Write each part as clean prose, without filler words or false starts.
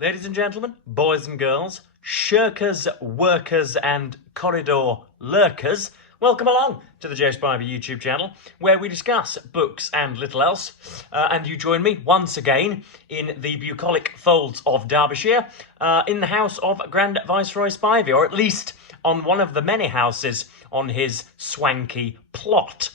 Ladies and gentlemen, boys and girls, shirkers, workers, and corridor lurkers, welcome along to the Joe Spivey YouTube channel, where we discuss books and little else. And you join me once again in the bucolic folds of Derbyshire, in the house of Grand Viceroy Spivey, or at least on one of the many houses on his swanky plot.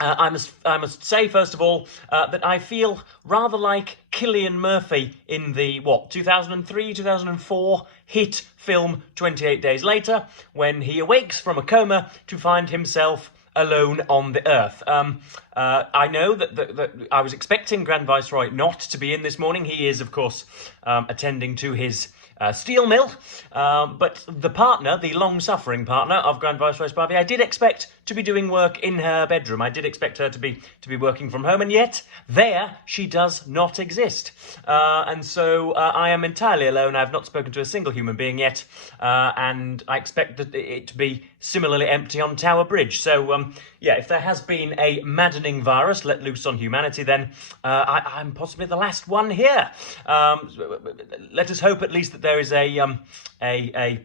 I must say, first of all, that I feel rather like Cillian Murphy in the, 2003, 2004 hit film 28 Days Later, when he awakes from a coma to find himself alone on the earth. I know that I was expecting Grand Viceroy not to be in this morning. He is, of course, attending to his steel mill, but the partner, the long-suffering partner of Grand Viceroy Spivey, I did expect to be doing work in her bedroom. I did expect her to be working from home, and yet there she does not exist. And so I am entirely alone. I have not spoken to a single human being yet, and I expect it to be similarly empty on Tower Bridge. So yeah, if there has been a maddening virus let loose on humanity, then I'm possibly the last one here. Let us hope at least that there is a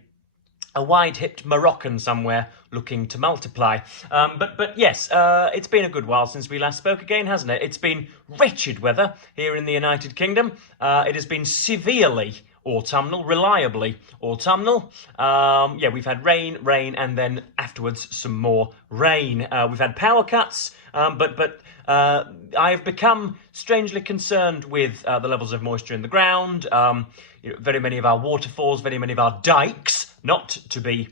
wide-hipped Moroccan somewhere looking to multiply. But yes, it's been a good while since we last spoke again, hasn't it? It's been wretched weather here in the United Kingdom. It has been severely autumnal, reliably autumnal. Yeah, we've had rain, and then afterwards some more rain. We've had power cuts, but I have become strangely concerned with the levels of moisture in the ground. Very many of our waterfalls, very many of our dikes, not to be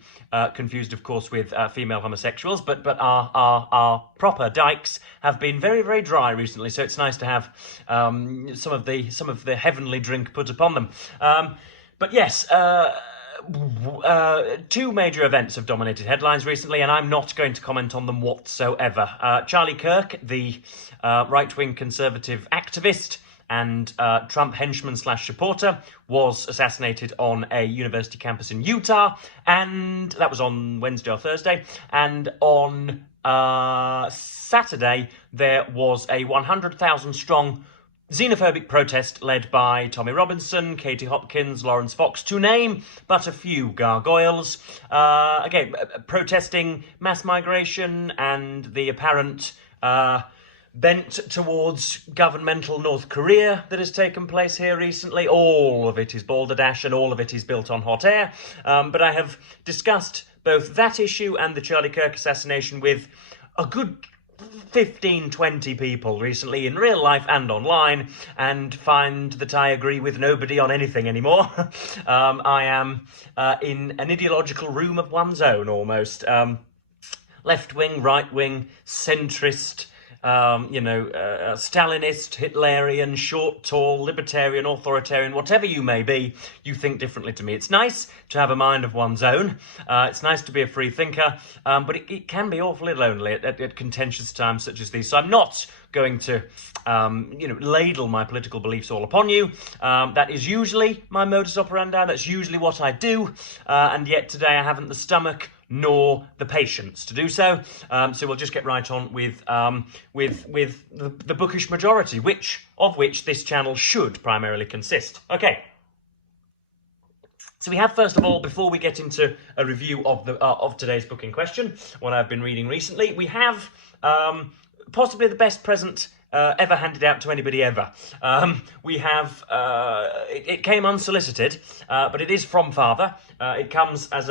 confused, of course, with female homosexuals, but our proper dikes have been very, very dry recently. So it's nice to have some of the heavenly drink put upon them. But yes. Two major events have dominated headlines recently, and I'm not going to comment on them whatsoever. Charlie Kirk, the right-wing conservative activist and Trump henchman / supporter, was assassinated on a university campus in Utah, and that was on Wednesday or Thursday. And on Saturday, there was a 100,000-strong xenophobic protest led by Tommy Robinson, Katie Hopkins, Lawrence Fox, to name but a few gargoyles. Again, protesting mass migration and the apparent bent towards governmental North Korea that has taken place here recently. All of it is balderdash and all of it is built on hot air. But I have discussed both that issue and the Charlie Kirk assassination with a good 15, 20 people recently, in real life and online, and find that I agree with nobody on anything anymore. I am in an ideological room of one's own, almost. Left-wing, right-wing, centrist, Stalinist, Hitlerian, short, tall, libertarian, authoritarian, whatever you may be, you think differently to me. It's nice to have a mind of one's own. It's nice to be a free thinker, but it can be awfully lonely at contentious times such as these. So I'm not going to, ladle my political beliefs all upon you. That is usually my modus operandi. That's usually what I do. And yet today I haven't the stomach nor the patience to do so. So we'll just get right on with the bookish majority, of which this channel should primarily consist. Okay. So we have, first of all, before we get into a review of today's book in question, what I've been reading recently, we have possibly the best present ever handed out to anybody ever. We have, it came unsolicited, but it is from Father. It comes as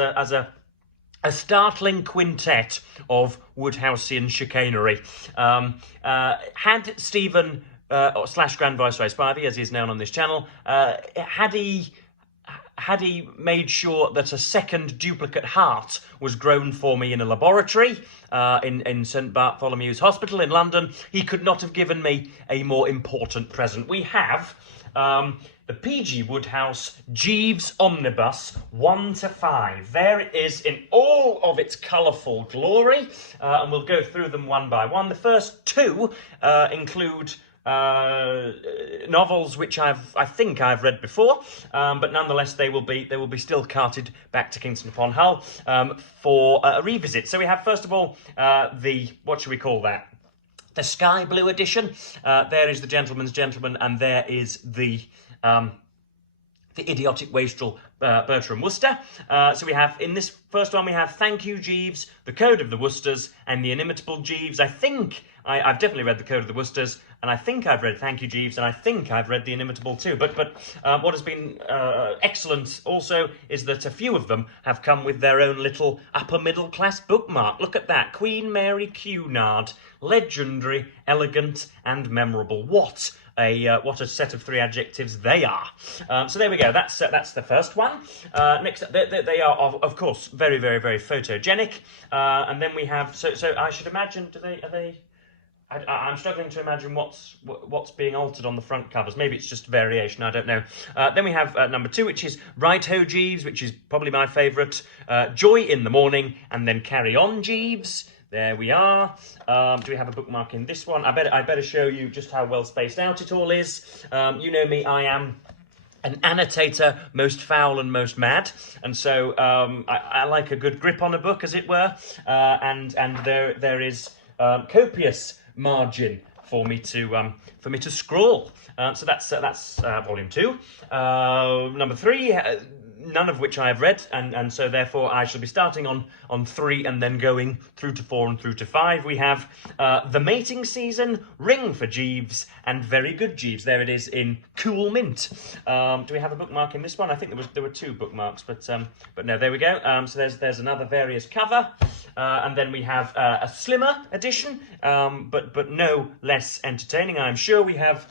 a startling quintet of Woodhousean chicanery. Had Stephen / Grand Viceroy Spivey, as he is known on this channel, had he made sure that a second duplicate heart was grown for me in a laboratory in St Bartholomew's Hospital in London, he could not have given me a more important present. We have the P.G. Wodehouse Jeeves Omnibus 1 to 5. There it is in all of its colourful glory, and we'll go through them one by one. The first two include novels which I think I've read before, but nonetheless they will be still carted back to Kingston upon Hull for a revisit. So we have, first of all, what should we call that? The sky blue edition. There is the Gentleman's Gentleman, and there is the the idiotic wastrel Bertram Wooster. So we have, in this first one, we have Thank You, Jeeves, The Code of the Woosters, and The Inimitable Jeeves. I think I've definitely read The Code of the Woosters, and I think I've read Thank You, Jeeves, and I think I've read The Inimitable too. But what has been excellent also is that a few of them have come with their own little upper middle class bookmark. Look at that. Queen Mary Cunard. Legendary, elegant, and memorable. What a set of 3 adjectives they are. So there we go. That's the first one. Next up, they are of course very, very, very photogenic. And then we have so I should imagine. Are they? I'm struggling to imagine what's being altered on the front covers. Maybe it's just variation. I don't know. Then we have number 2, which is Right Ho Jeeves, which is probably my favourite. Joy in the Morning, and then Carry On Jeeves. There we are. Do we have a bookmark in this one? I better show you just how well spaced out it all is. You know me, I am an annotator, most foul and most mad, and so I like a good grip on a book, as it were, and there is copious margin for me to scrawl. So that's volume 2. Number 3. None of which I have read, and so therefore I shall be starting on 3 and then going through to 4 and through to 5. We have The Mating Season, Ring for Jeeves, and Very Good Jeeves. There it is in cool mint. Do we have a bookmark in this one? I think there were 2 bookmarks, but no, there we go. So there's another various cover, and then we have a slimmer edition, but no less entertaining. I'm sure we have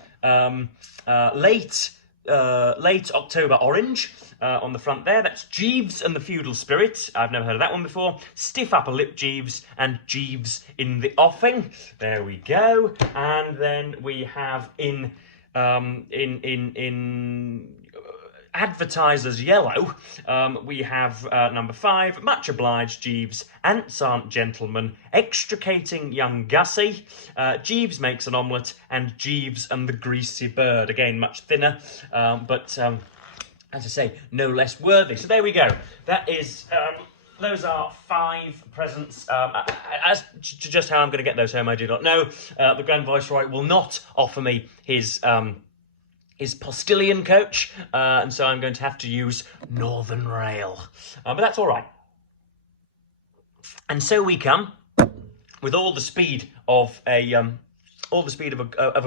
late October Orange on the front there. That's Jeeves and the Feudal Spirit. I've never heard of that one before. Stiff Upper Lip Jeeves and Jeeves in the Offing. There we go. And then we have in Advertiser's Yellow, we have number 5, Much Obliged Jeeves, Ants Aren't Gentlemen, Extricating Young Gussie, Jeeves Makes an Omelette, and Jeeves and the Greasy Bird. Again, much thinner, but as I say, no less worthy. So there we go. That is... those are 5 presents. As to just how I'm going to get those home, I do not know. The Grand Viceroy will not offer me his postilion coach, and so I'm going to have to use Northern Rail. But that's all right. And so we come, with all the speed of a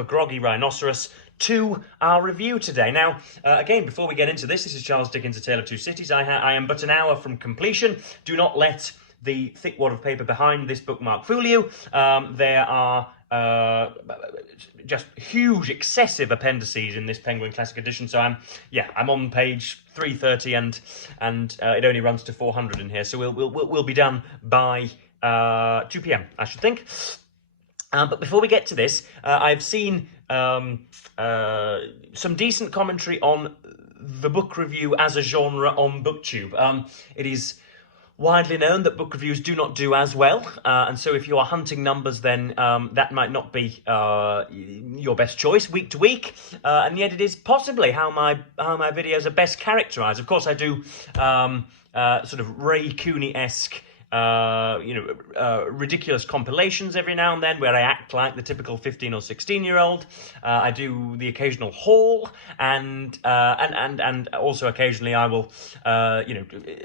groggy rhinoceros, to our review today. Now, again, before we get into this is Charles Dickens' A Tale of Two Cities. I am but an hour from completion. Do not let the thick wad of paper behind this bookmark fool you. There are just huge, excessive appendices in this Penguin Classic Edition. So I'm on page 330, and it only runs to 400 in here. So we'll be done by 2 p.m. I should think. But before we get to this, I've seen some decent commentary on the book review as a genre on BookTube. It is widely known that book reviews do not do as well, and so if you are hunting numbers, then that might not be your best choice week to week, and yet it is possibly how my videos are best characterised. Of course, I do sort of Ray Cooney-esque ridiculous compilations every now and then where I act like the typical 15 or 16-year-old. I do the occasional haul, and also occasionally I will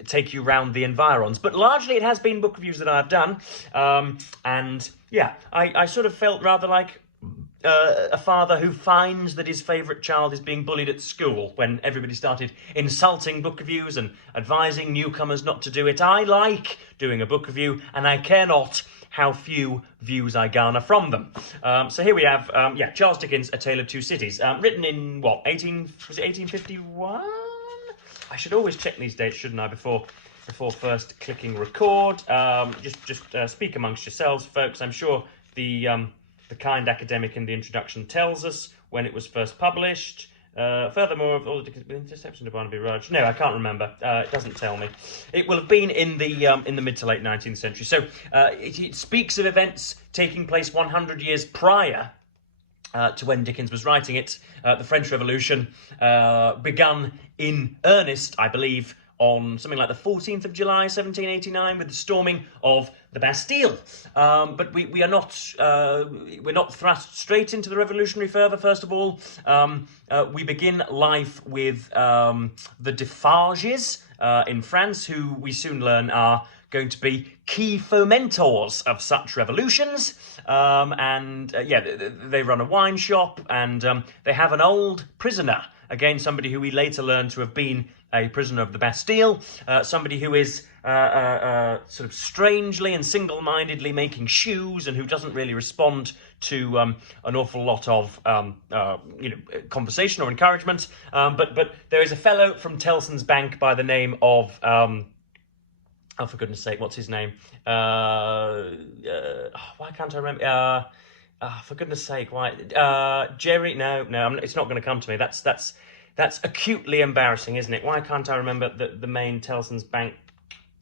take you round the environs. But largely it has been book reviews that I've done, and yeah, I sort of felt rather like a father who finds that his favourite child is being bullied at school when everybody started insulting book reviews and advising newcomers not to do it. I like doing a book review, and I care not how few views I garner from them. So here we have, Charles Dickens' A Tale of Two Cities, written in, 1851? I should always check these dates, shouldn't I, before first clicking record. Just speak amongst yourselves, folks. I'm sure the kind academic in the introduction tells us when it was first published. Furthermore, of all the interceptions of Barnaby Rudge. No, I can't remember. It doesn't tell me. It will have been in the mid to late 19th century. So it speaks of events taking place 100 years prior to when Dickens was writing it. The French Revolution begun in earnest, I believe, on something like the 14th of July, 1789, with the storming of the Bastille. But we are not we're not thrust straight into the revolutionary fervour. First of all, we begin life with the Defarges in France, who we soon learn are going to be key fomentors of such revolutions. They run a wine shop, and they have an old prisoner, again somebody who we later learn to have been a prisoner of the Bastille, somebody who is sort of strangely and single-mindedly making shoes, and who doesn't really respond to an awful lot of conversation or encouragement. But there is a fellow from Tellson's Bank by the name of oh, for goodness sake, what's his name? Why can't I remember? For goodness sake, why? Jerry? No, it's not going to come to me. That's acutely embarrassing, isn't it? Why can't I remember the main Tellson's Bank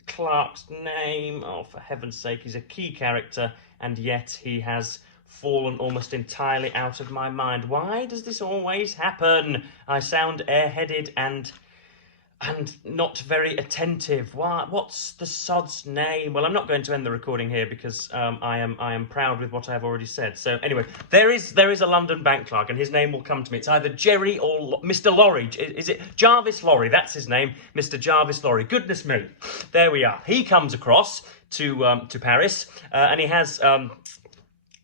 clerk's name? Oh, for heaven's sake, he's a key character, and yet he has fallen almost entirely out of my mind. Why does this always happen? I sound airheaded and not very attentive. What's the sod's name? Well, I'm not going to end the recording here because I am proud with what I have already said. So anyway, there is a London bank clerk, and his name will come to me. It's either Jerry or Mr. Lorry. Is it Jarvis Lorry? That's his name, Mr. Jarvis Lorry. Goodness me, there we are. He comes across to Paris, and he has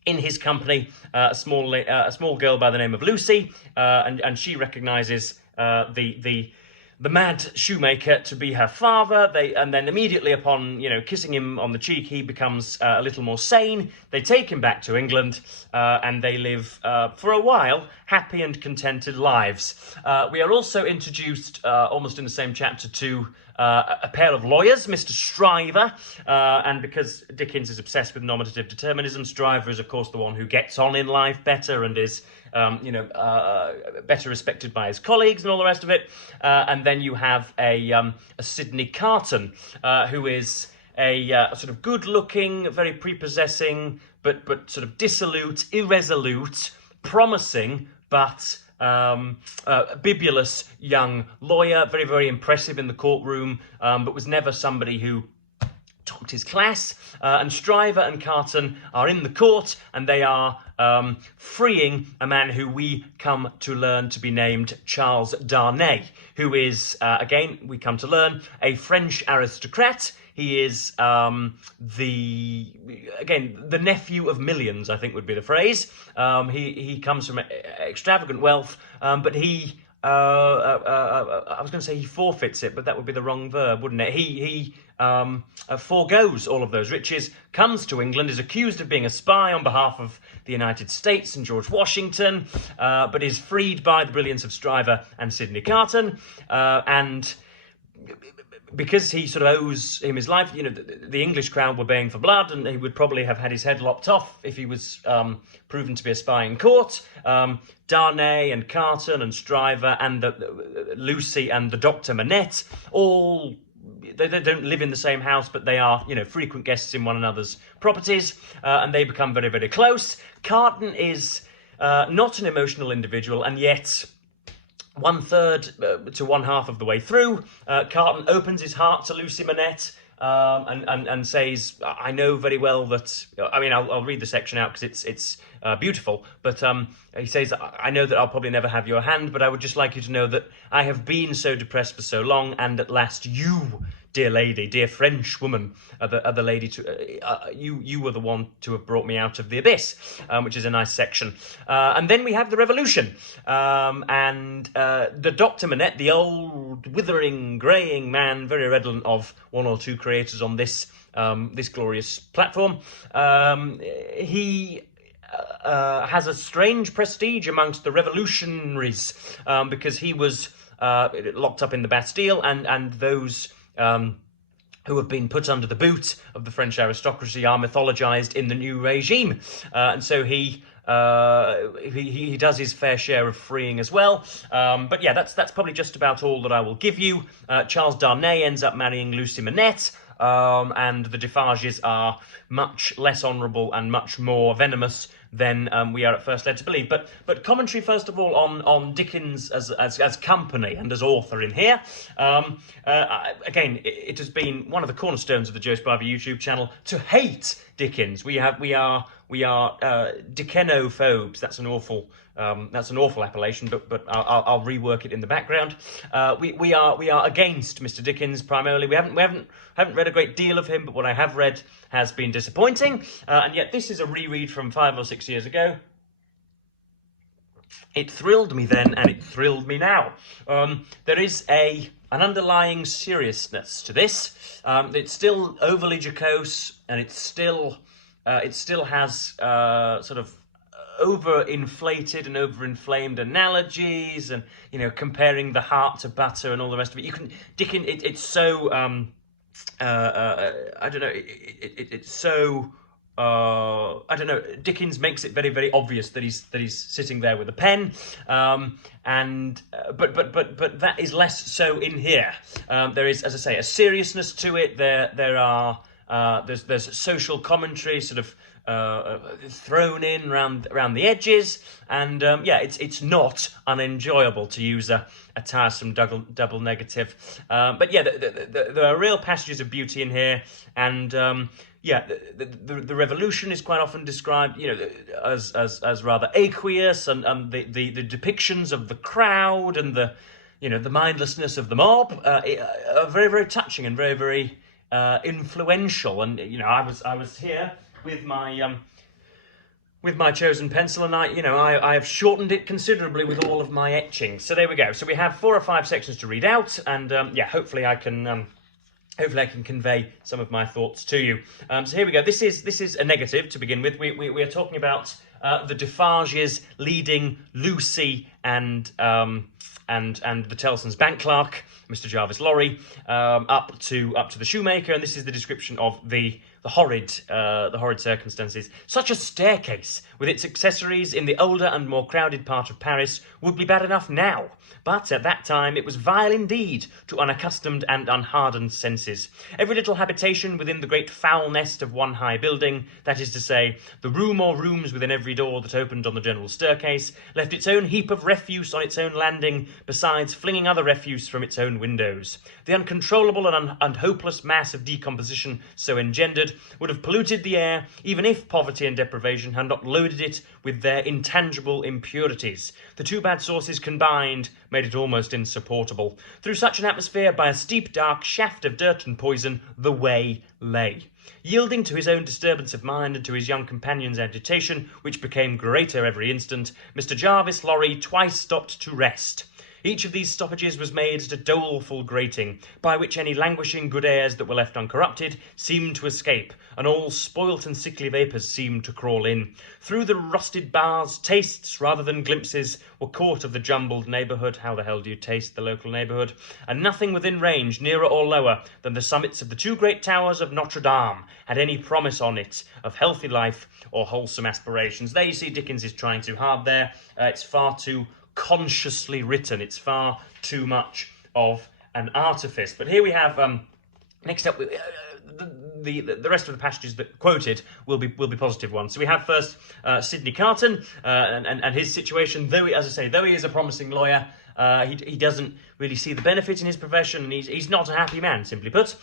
in his company a small girl by the name of Lucy, and she recognises the mad shoemaker to be her father. And then immediately upon, kissing him on the cheek, he becomes a little more sane. They take him back to England, and they live, for a while, happy and contented lives. We are also introduced, almost in the same chapter, to a pair of lawyers, Mr. Stryver, and because Dickens is obsessed with nominative determinism, Stryver is, of course, the one who gets on in life better and is better respected by his colleagues and all the rest of it. And then you have a Sidney Carton, who is a sort of good-looking, very prepossessing, but sort of dissolute, irresolute, promising, but bibulous young lawyer, very, very impressive in the courtroom, but was never somebody who topped his class. And Stryver and Carton are in the court, and they are freeing a man who we come to learn to be named Charles Darnay, who is, again, we come to learn, a French aristocrat. He is the nephew of millions, I think would be the phrase. He comes from extravagant wealth, but he I was going to say he forfeits it, but that would be the wrong verb, wouldn't it? He forgoes all of those riches, comes to England, is accused of being a spy on behalf of the United States and George Washington, but is freed by the brilliance of Stryver and Sidney Carton, and because he sort of owes him his life, the English crown were baying for blood, and he would probably have had his head lopped off if he was proven to be a spy in court. Darnay and Carton and Stryver and Lucy and the Dr. Manette, all they don't live in the same house, but they are, frequent guests in one another's properties, and they become very, very close. Carton is not an emotional individual, and yet 1/3 to 1/2 of the way through, Carton opens his heart to Lucy Manette and says, "I know very well that." I'll read the section out because it's beautiful. But he says, "I know that I'll probably never have your hand, but I would just like you to know that I have been so depressed for so long, and at last you, dear lady, dear French woman, are the lady to you were the one to have brought me out of the abyss," which is a nice section. And then we have the revolution, and the Dr. Manette, the old withering, greying man, very redolent of one or two creators on this glorious platform. He has a strange prestige amongst the revolutionaries, because he was locked up in the Bastille, and those who have been put under the boot of the French aristocracy are mythologized in the new regime, and so he does his fair share of freeing as well. But yeah, that's probably just about all that I will give you. Charles Darnay ends up marrying Lucy Manette, and the Defarges are much less honourable and much more venomous than we are at first led to believe. But commentary, first of all, on Dickens as company and as author in here. Again, it has been one of the cornerstones of the Joe Spivey YouTube channel to hate Dickens. We are Dickenophobes. That's an awful appellation, but I'll rework it in the background. We are against Mr. Dickens primarily. We haven't read a great deal of him, but what I have read has been disappointing. And yet this is a reread from 5 or 6 years ago. It thrilled me then, and it thrilled me now. There is an underlying seriousness to this. It's still overly jocose, and it still has sort of overinflated and overinflamed analogies, and comparing the heart to butter and all the rest of it. Dickens. It's so I don't know. It's so. I don't know. Dickens makes it very, very obvious that he's sitting there with a pen, but that is less so in here. There is, as I say, a seriousness to it. There's social commentary sort of thrown in around the edges, and it's not unenjoyable, to use a tiresome double negative. But yeah, there are real passages of beauty in here, and the revolution is quite often described, as rather aqueous, and the depictions of the crowd and the mindlessness of the mob are very, very touching and very, very influential. And I was here with my chosen pencil, and I have shortened it considerably with all of my etching. So there we go. So we have 4 or 5 sections to read out, and hopefully I can convey some of my thoughts to you. So here we go. This is a negative to begin with. We are talking about the Defarges leading Lucy and the Tellson's bank clerk, Mr. Jarvis Lorry, up to the shoemaker, and this is the description of the horrid circumstances. Such a staircase, with its accessories in the older and more crowded part of Paris, would be bad enough now, but at that time it was vile indeed to unaccustomed and unhardened senses. Every little habitation within the great foul nest of one high building, that is to say, the room or rooms within every door that opened on the general staircase, left its own heap of refuse on its own landing, besides flinging other refuse from its own windows. The uncontrollable and hopeless mass of decomposition so engendered would have polluted the air, even if poverty and deprivation had not loaded it with their intangible impurities. The two bad sources combined made it almost insupportable. Through such an atmosphere, by a steep, dark shaft of dirt and poison, the way lay. Yielding to his own disturbance of mind and to his young companion's agitation, which became greater every instant, Mr. Jarvis Lorry twice stopped to rest. Each of these stoppages was made at a doleful grating, by which any languishing good airs that were left uncorrupted seemed to escape, and all spoilt and sickly vapours seemed to crawl in. Through the rusted bars, tastes rather than glimpses were caught of the jumbled neighbourhood. How the hell do you taste the local neighbourhood? And nothing within range, nearer or lower, than the summits of the 2 great towers of Notre Dame had any promise on it of healthy life or wholesome aspirations. There you see Dickens is trying too hard there. It's far too consciously written. It's far too much of an artifice. But here we have next up the rest of the passages that quoted will be positive ones. So we have first Sidney Carton and his situation. Though he is a promising lawyer, he doesn't really see the benefit in his profession, and he's not a happy man, simply put.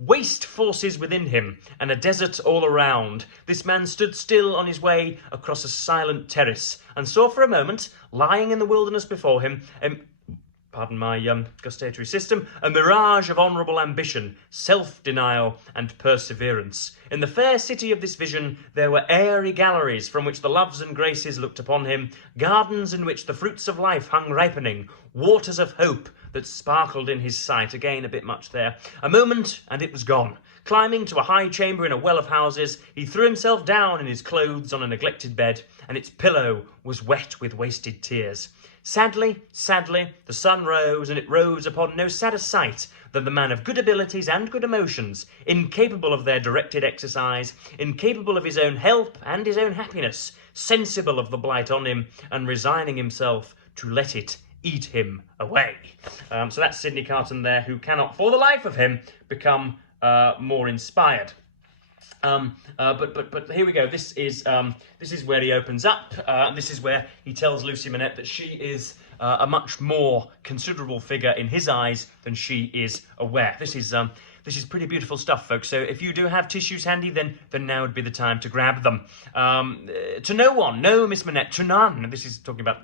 Waste forces within him, and a desert all around. This man stood still on his way across a silent terrace, and saw for a moment, lying in the wilderness before him, pardon my gustatory system, a mirage of honourable ambition, self-denial, and perseverance. In the fair city of this vision there were airy galleries from which the loves and graces looked upon him, gardens in which the fruits of life hung ripening, waters of hope that sparkled in his sight. Again, a bit much there. A moment, and it was gone. Climbing to a high chamber in a well of houses, he threw himself down in his clothes on a neglected bed, and its pillow was wet with wasted tears. Sadly, the sun rose, and it rose upon no sadder sight than the man of good abilities and good emotions, incapable of their directed exercise, incapable of his own help and his own happiness, sensible of the blight on him, and resigning himself to let it eat him away. So that's Sidney Carton there, who cannot, for the life of him, become more inspired. But here we go. This is where he opens up. This is where he tells Lucy Manette that she is a much more considerable figure in his eyes than she is aware. This is pretty beautiful stuff, folks. So if you do have tissues handy, then now would be the time to grab them. To no one, no, Miss Manette, to none. This is talking about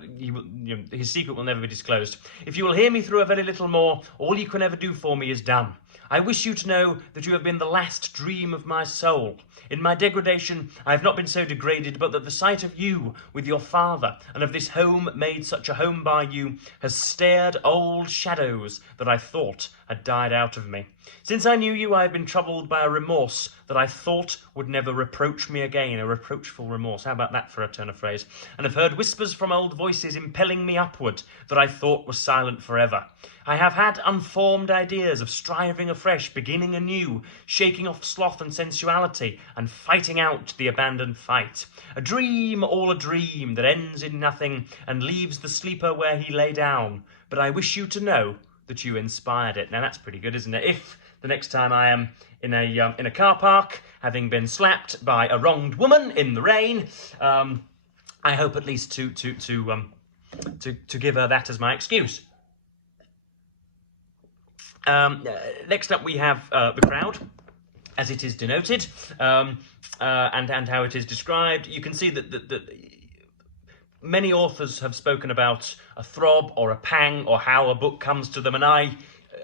his secret will never be disclosed. If you will hear me through a very little more, all you can ever do for me is done. I wish you to know that you have been the last dream of my soul. In my degradation, I have not been so degraded, but that the sight of you with your father, and of this home made such a home by you, has stared old shadows that I thought had died out of me. Since I knew you, I have been troubled by a remorse that I thought would never reproach me again. A reproachful remorse. How about that for a turn of phrase? And have heard whispers from old voices impelling me upward that I thought were silent forever. I have had unformed ideas of striving afresh, beginning anew, shaking off sloth and sensuality, and fighting out the abandoned fight. A dream, all a dream, that ends in nothing and leaves the sleeper where he lay down. But I wish you to know that you inspired it. Now that's pretty good, isn't it? If the next time I am in a car park, having been slapped by a wronged woman in the rain, I hope at least to give her that as my excuse. Next up we have the crowd, as it is denoted, and how it is described. You can see that many authors have spoken about a throb or a pang or how a book comes to them, and I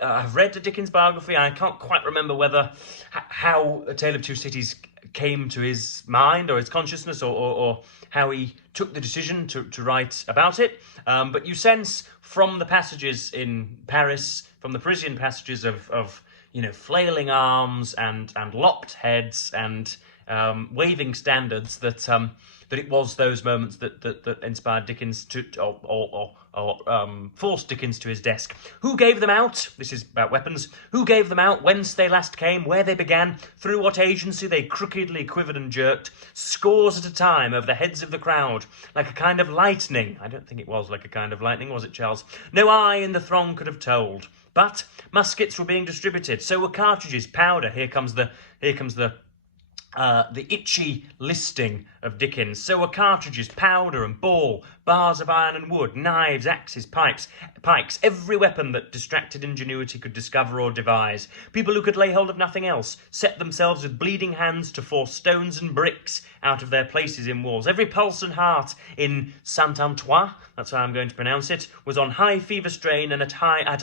have read a Dickens biography. I can't quite remember how A Tale of Two Cities came to his mind or his consciousnness, or how he took the decision to write about it. But you sense from the passages in Paris, from the Parisian passages of flailing arms and locked heads and waving standards, that it was those moments that inspired Dickens or forced Dickens to his desk. Who gave them out? This is about weapons. Who gave them out? Whence they last came? Where they began? Through what agency they crookedly quivered and jerked, scores at a time over the heads of the crowd, like a kind of lightning. I don't think it was like a kind of lightning, was it, Charles? No eye in the throng could have told. But muskets were being distributed. So were cartridges, powder. Here comes the itchy listing of Dickens. So were cartridges, powder and ball, bars of iron and wood, knives, axes, pikes, every weapon that distracted ingenuity could discover or devise. People who could lay hold of nothing else set themselves with bleeding hands to force stones and bricks out of their places in walls. Every pulse and heart in Saint-Antoine, that's how I'm going to pronounce it, was on high fever strain and at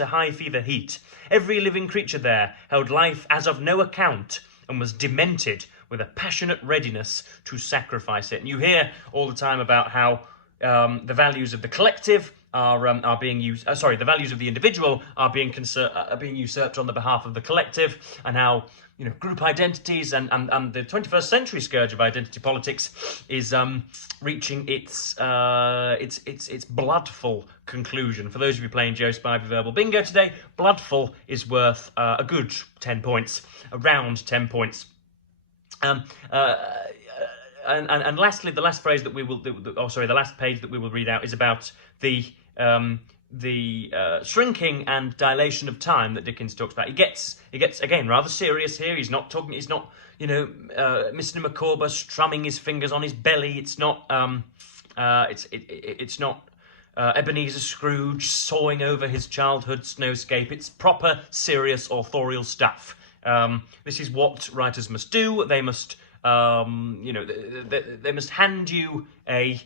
a high fever heat. Every living creature there held life as of no account and was demented with a passionate readiness to sacrifice it. And you hear all the time about how the values of the collective are being used. The values of the individual are being usurped on the behalf of the collective, and how group identities and the 21st century scourge of identity politics is reaching its bloodful conclusion. For those of you playing Joe Spivey Verbal Bingo today, bloodful is worth a good 10 points, around 10 points. And lastly, the last phrase that we will, the last page that we will read out is about the shrinking and dilation of time that Dickens talks about. He gets again rather serious here. He's not Mr. Micawber strumming his fingers on his belly. It's not Ebenezer Scrooge sawing over his childhood snowscape. It's proper, serious, authorial stuff. This is what writers must do. They must, they must hand you a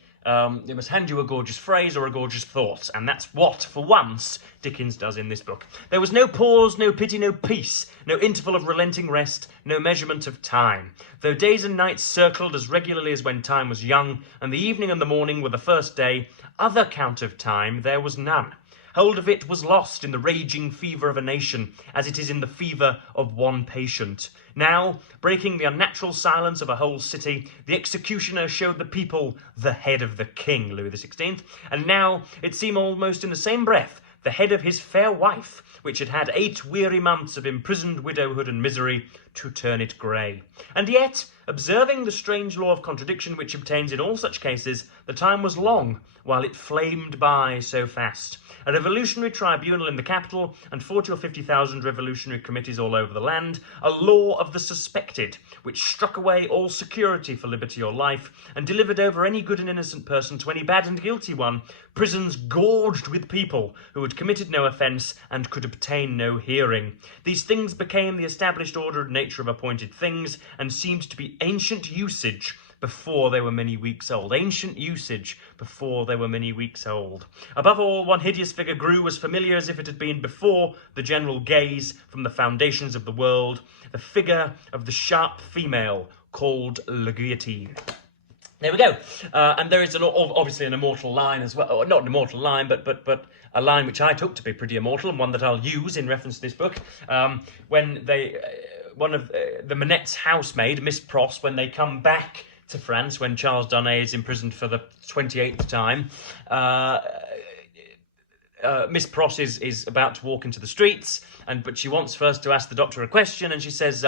gorgeous phrase or a gorgeous thought, and that's what, for once, Dickens does in this book. There was no pause, no pity, no peace, no interval of relenting rest, no measurement of time. Though days and nights circled as regularly as when time was young, and the evening and the morning were the first day, other count of time there was none. Hold of it was lost in the raging fever of a nation, as it is in the fever of one patient. Now, breaking the unnatural silence of a whole city, the executioner showed the people the head of the king, Louis XVI, and now it seemed almost in the same breath the head of his fair wife, which had had 8 weary months of imprisoned widowhood and misery, to turn it grey. And yet, observing the strange law of contradiction which obtains in all such cases, the time was long, while it flamed by so fast. A revolutionary tribunal in the capital, and 40 or 50,000 revolutionary committees all over the land, a law of the suspected, which struck away all security for liberty or life, and delivered over any good and innocent person to any bad and guilty one, prisons gorged with people who had committed no offence and could obtain no hearing. These things became the established order and nature of appointed things, and seemed to be ancient usage before they were many weeks old. Ancient usage before they were many weeks old. Above all, one hideous figure grew as familiar as if it had been before the general gaze from the foundations of the world, the figure of the sharp female called La Guillotine. There we go. And there is obviously an immortal line as well. Or not an immortal line, but a line which I took to be pretty immortal, and one that I'll use in reference to this book. When one of the Manette's housemaid, Miss Pross, when they come back to France, when Charles Dickens is imprisoned for the 28th time, Miss Pross is about to walk into the streets, but she wants first to ask the doctor a question, and she says,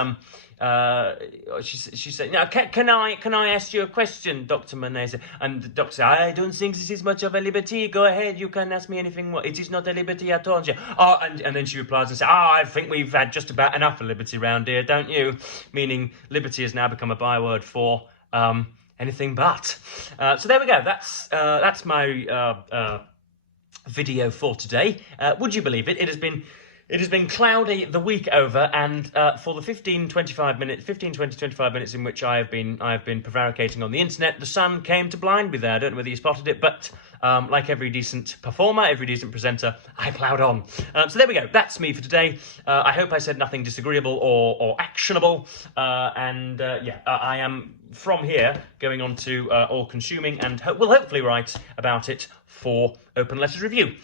she said, "Now, can I ask you a question, Dr. Manette?" And the doctor said, "I don't think this is much of a liberty. Go ahead, you can ask me anything more. It is not a liberty at all." Oh, and then she replies and says, "I think we've had just about enough of liberty round here, don't you?" Meaning liberty has now become a byword for anything but. So there we go. That's my video for today. Would you believe it? It has been cloudy the week over, and for the 15, 25 minutes in which I have been prevaricating on the internet, the sun came to blind me there. I don't know whether you spotted it, but like every decent performer, every decent presenter, I ploughed on. So there we go. That's me for today. I hope I said nothing disagreeable or actionable. I am from here going on to All Consuming, and will hopefully write about it for Open Letters Review.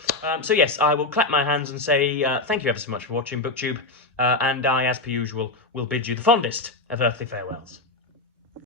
So yes, I will clap my hands and say thank you ever so much for watching BookTube, and I, as per usual, will bid you the fondest of earthly farewells.